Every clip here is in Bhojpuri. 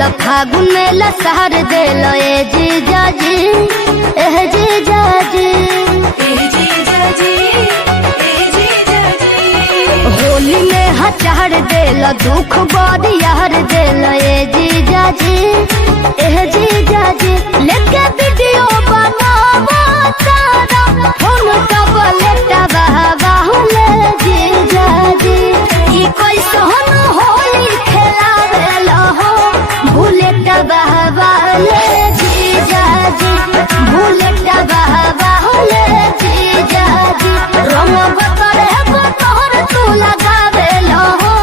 देल फागुन में लसहर देल ए जीजा जी एह जीजा जी होली में हचार देल दुख बरियार देल ए जीजा जी एह जीजा जी लेके वीडियो बनावा तारा फोन टबलेटा बहावाले जीजा जी ई कोई सोहन होली खेलावेल हो बुलेटा बहावाले जीजा जी बुलेटा बहावाले जीजा जी रंग बतरे बतहर तू लगावेल हो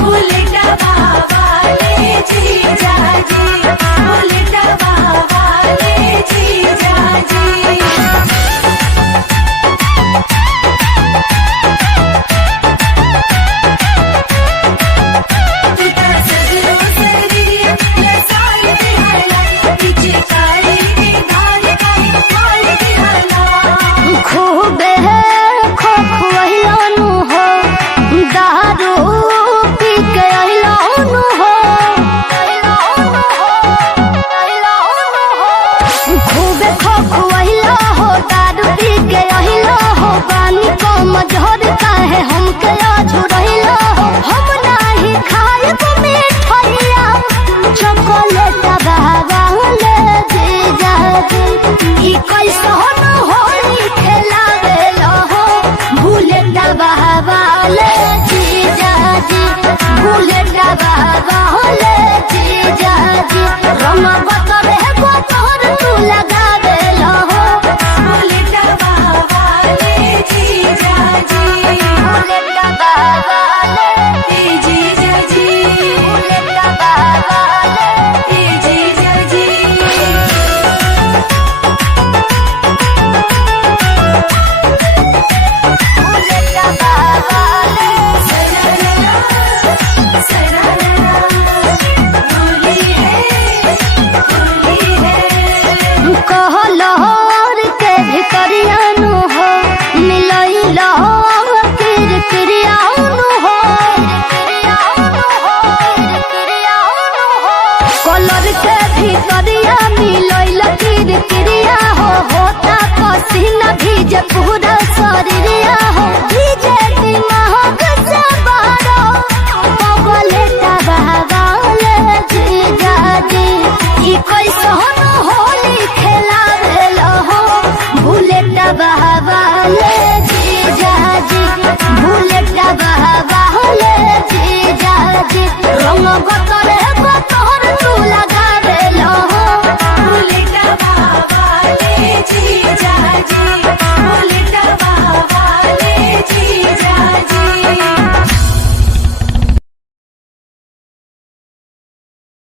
बुलेटा बहावाले जीजा जी बुलेटा बहावाले जीजा जी खूबे खोखुआइलानु हो दारू पी के आइलानु हो खूबे खोखुआइला हो दारू पी के आइला हो पानी को मजहर काहे हमके आझुरइला हो हम नाही खाइब मिठाइया चॉकलेट बहावाले जीजा जी ई कैसन होली खेलावेल हो बुलेट बहावाले जीजा जी बुलेट बहावाले जीजा जी रंग बतरे बतहर तू लगावेल हो बुलेटा बहावाले जीजा जी बुलेट बहावाले जीजा जी बुलेट बहावाले जीजा जी बुलेट बहावाले कहलहर के भितरियानु हो मिलइल किरकिरियानु हो कलर के भितरिया मिलइल किरकिरिया हो होता पसीना भीजे पूरा शरीरिया हो भीजे दिमाग से बारो पगलेटा बहावाले जीजा जी ई कैसन होली खेलावेल हो बुलेटा बहावाले जीजा जी बुलेटा बहावाले जीजा जी रंग